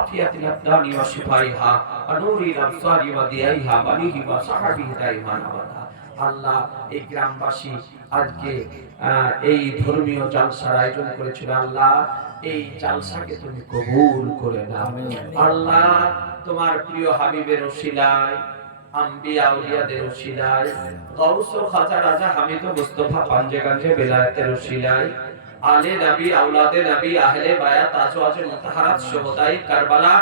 আফিয়াতিল আবদানি ওয়া শিফাইহা ওয়া নূরিল আবসারি ওয়া দিয়াইহা বালিহি ওয়া সাহাবিহি দাইমান আবাদা। আল্লাহ, এই গ্রামবাসী আজকে এই ধর্মীয় জালসার আয়োজন করেছিল। আল্লাহ, এই জালসাকে তুমি কবুল করে নাও। আল্লাহ, তোমার প্রিয় হাবিবের ওসিলায়, আম্বিয়া আউলিয়াদের ওসিলায়, গাউস ও খাজা রাজা হামিদ ও মুস্তাফা পাঞ্জেগঞ্জে বেলায়েতের ওসিলায়, আলে নবী আওলাদে নবী আহলে বায়াত আজওয়াজ মুতাহারাত শুহাদায়ে কারবালা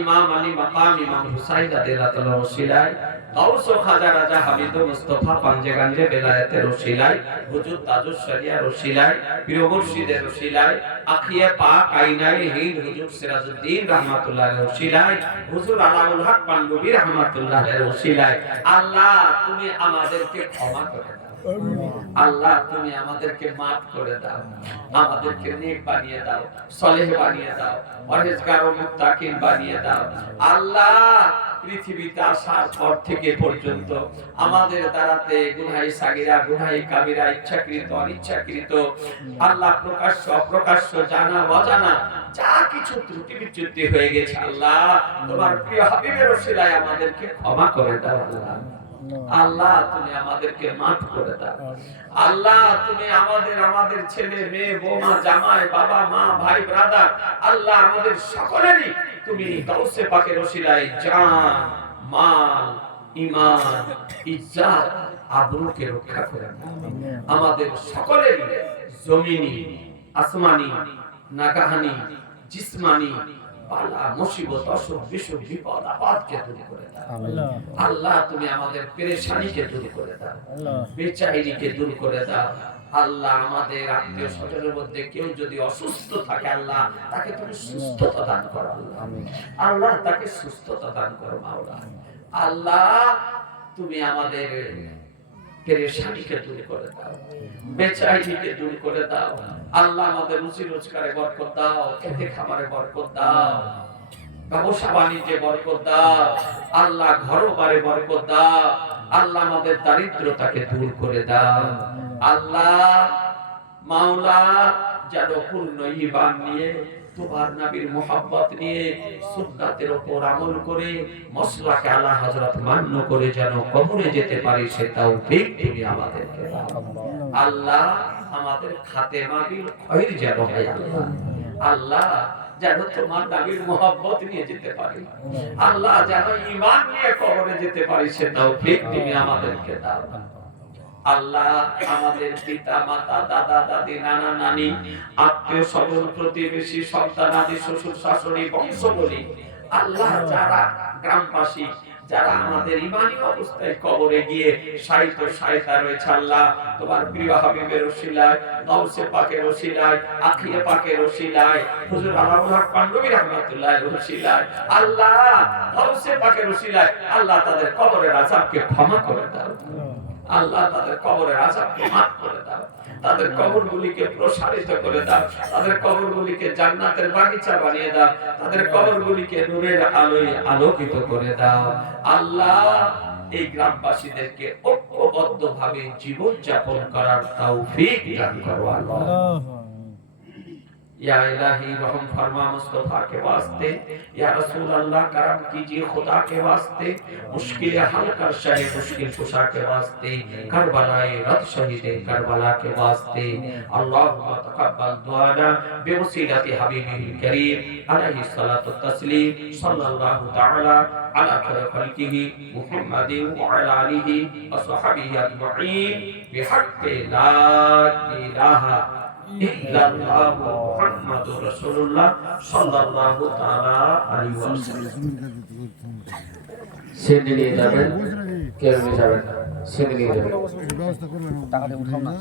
ইমাম আলী মাকাম ইমাম হুসাইন রাদিয়াল্লাহু ওসিলায়, গাউস ও খাজা রাজা হামিদ ও মুস্তাফা পাঞ্জেগঞ্জে বেলায়েতের ওসিলায়, হুজুর তাজুস শরিয়ার ওসিলায়, পীর মুর্শিদের ওসিলায়, আখিয়ে পাক আইনায়ে হিন্দ হুজুর সিরাজউদ্দিন রাহমাতুল্লাহির ওসিলায়, হুজুর আলাউল হক পান্ডবী রাহমাতুল্লাহির ওসিলায়, আল্লাহ তুমি আমাদেরকে ক্ষমা করে দাও। আল্লাহ, তুমি আমাদেরকে মাফ করে দাও, আমাদেরকে নেক বানিয়ে দাও, সলেহ বানিয়ে দাও, পরহেজগার ও মুত্তাকিন বানিয়ে দাও। আল্লাহ, পৃথিবীতে আসার পর থেকে পর্যন্ত আমাদের দ্বারাতে গুনাহে সাগীরা গুনাহে কাবীরা ইচ্ছাকৃত অনিচ্ছাকৃত, আল্লাহ প্রকাশ্য অপ্রকাশ্য জানা অজানা যা কিছু ত্রুটি বিচ্যুতি হয়ে গেছে, আল্লাহ তোমার প্রিয় হাবিবের ওসিলায় আমাদেরকে ক্ষমা করে দাও। আল্লাহ, তুমি আমাদেরকে মাফ করে দাও। আল্লাহ, তুমি আমাদের ছেলে মেয়ে বৌমা জামাই বাবা মা ভাই ব্রাদার, আল্লাহ আমাদের সকলেরই তুমি গাউসে পাকের ওসিলায় জান মাল ঈমান ইজ্জত আবরুকে রক্ষা করে দাও। আমাদের সকলেরই জমিনি আসমানি নাগাহানি জিসমানি বালা মুসিবত অসুখ বিসুখ বিপদ আপদকে দূর করে দাও। আল্লাহ, তুমি আমাদের পেরেশানিকে দূর করে দাও, বেচারিকে দূর করে দাও। আল্লাহ, আমাদের আত্মীয় স্বজনের মধ্যে কেউ যদি অসুস্থ থাকে, আল্লাহ তাকে তুমি সুস্থতা দান করো। আল্লাহ তাকে সুস্থতা দান করো মাওলা। আল্লাহ, তুমি আমাদের পেরেশানিকে দূর করে দাও, বেচারিকে দূর করে দাও। আল্লাহ, আমাদের রুজি রোজগারে বরকত দাও, খেতে খামারে বরকত দাও, ব্যবসা বাণিজ্যে বরকত দাও। আল্লাহ, ঘরবারে বরকত দাও। আল্লাহ, আমাদের দারিদ্রতাকে দূর করে দাও। আল্লাহ মাওলা, যেন পূর্ণ ঈমান নিয়ে তোমার নবীর মুহাব্বত নিয়ে সুন্নাতের উপর আমল করে মাসলাকে আলা হযরত মান্য করে যেন কবরে যেতে পারি, সে তৌফিক তুমি আমাদেরকে দাও। আল্লাহ, আমাদের খাতেমা বিল খায়র যেন হয়। আল্লাহ, আল্লাহ যেন তোমার নবীর মুহাব্বত নিয়ে যেতে পারি। আল্লাহ, যেন ঈমান নিয়ে কবরে যেতে পারি, সে তৌফিক তুমি আমাদেরকে দাও। আল্লাহ, আমাদের পিতা মাতা দাদা দাদি নানা নানি আত্মীয় স্বজন প্রতিবেশী সন্তান আদি শ্বশুর শাশুড়ি বংশবলী, আল্লাহ যারা গ্রামবাসী যারা আমাদের ঈমানি অবস্থায় কবরে গিয়ে শায়িত শায়িতা রয়েছে, আল্লাহ তোমার প্রিয় হাবিবের ওসিলায় গাউসে পাকের ওসিলায় আখিয়ে পাকের ওসিলায় হুজুর আলাউল হক পান্ডবী রাহমাতুল্লাহির ওসিলায়, আল্লাহ গাউসে পাকের ওসিলায়, আল্লাহ তাদের কবরের আযাবকে ক্ষমা করে দাও। আল্লাহ, তাদের কবরের আযাবকে মাফ করে দাও, তাদের কবরগুলিকে প্রসারিত করে দাও, তাদের কবরগুলিকে জান্নাতের বাগিচা বানিয়ে দাও, তাদের কবরগুলিকে নূরের আলোয় আলোকিত করে দাও। আল্লাহ, এই গ্রামবাসীদেরকে ঐক্যবদ্ধভাবে জীবন যাপন করার তৌফিক দান করো। আল্লাহ, या इलाही रहम फरमा मुस्तफा के वास्ते, या रसूल अल्लाह करम कीजिए खुदा के वास्ते, मुश्किल हल कर शहे मुश्किल कुशा के वास्ते, करबलाए रद शहीदे करबला के वास्ते, अल्लाहुम्मा तक़ब्बल दुआना बिवसीलति हबीबिल करीम अलैहि सलातु तस्लीम सल्लल्लाहु तआला अला खल्किही मुहम्मदिन व अला आलिहि व सहबिही अजमईन बिहक़्क़ि ला इलाहा ইল্লাল্লাহ মুহাম্মাদুর রাসূলুল্লাহ সাল্লাল্লাহু তাআলা আলাইহি ওয়াসাল্লাম। সিঁড়ি নিয়ে যাবেন, কেউ নিয়ে যাবেন, সিঁড়ি নিয়ে যাবেন, ব্যবস্থা করবেন, টাকা দিয়ে উঠাও না,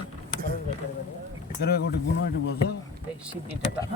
এর আগে ওটা গুণ হয়তো বসো এই সিঁড়িটা টাকা